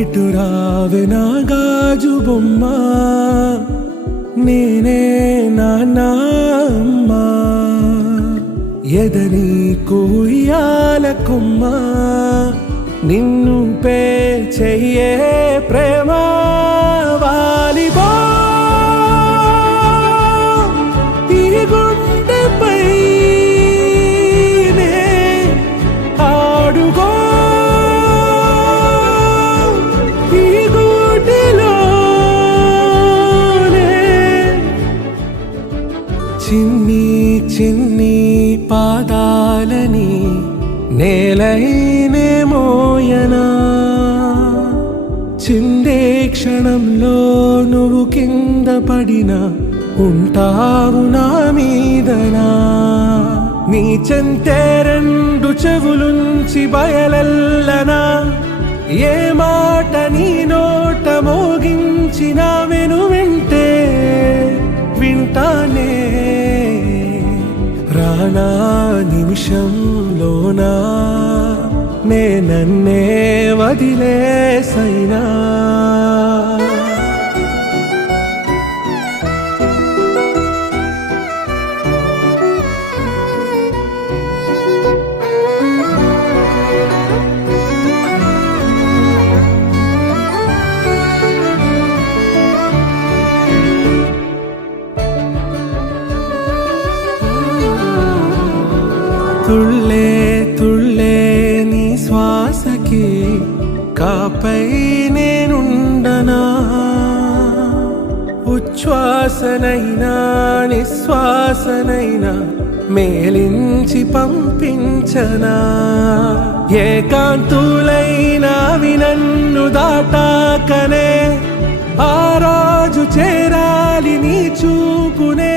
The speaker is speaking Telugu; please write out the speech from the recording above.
ఇటు రావే నా గాజు బొమ్మ, నేనే నాన్నమ్మ, ఎదని కుయ్యాల కొమ్మ, నిన్ను పే చెయ్యే ప్రేమ వాలిబా ఈ గుండెపై ఆడుగో ఈ గుడిలోనే చిన్ని చిన్ని పాదాలని నేలైనే మోయనా, చిందే క్షణంలో నువ్వు కింద పడినా ఉంటావు నా మీదనా, నీ చెంతే రెండు చెవులుంచి బయలెల్లనా, ఏ మాట నీ నోట మోగించిన వెను వింటే వింటానే, రానా నిమిషంలోనా నే నన్నే వదిలేసైనా. తుళ్ళే తుళ్ళే నీ శ్వాసకి కాపై నేనుండనా, ఉచ్ఛ్వాసనైనా నిశ్వాసనైనా మేలించి పంపించనా, ఏకాంతులైనా నన్ను దాటాకనే ఆ రోజు చేరాలి నీ చూపునే,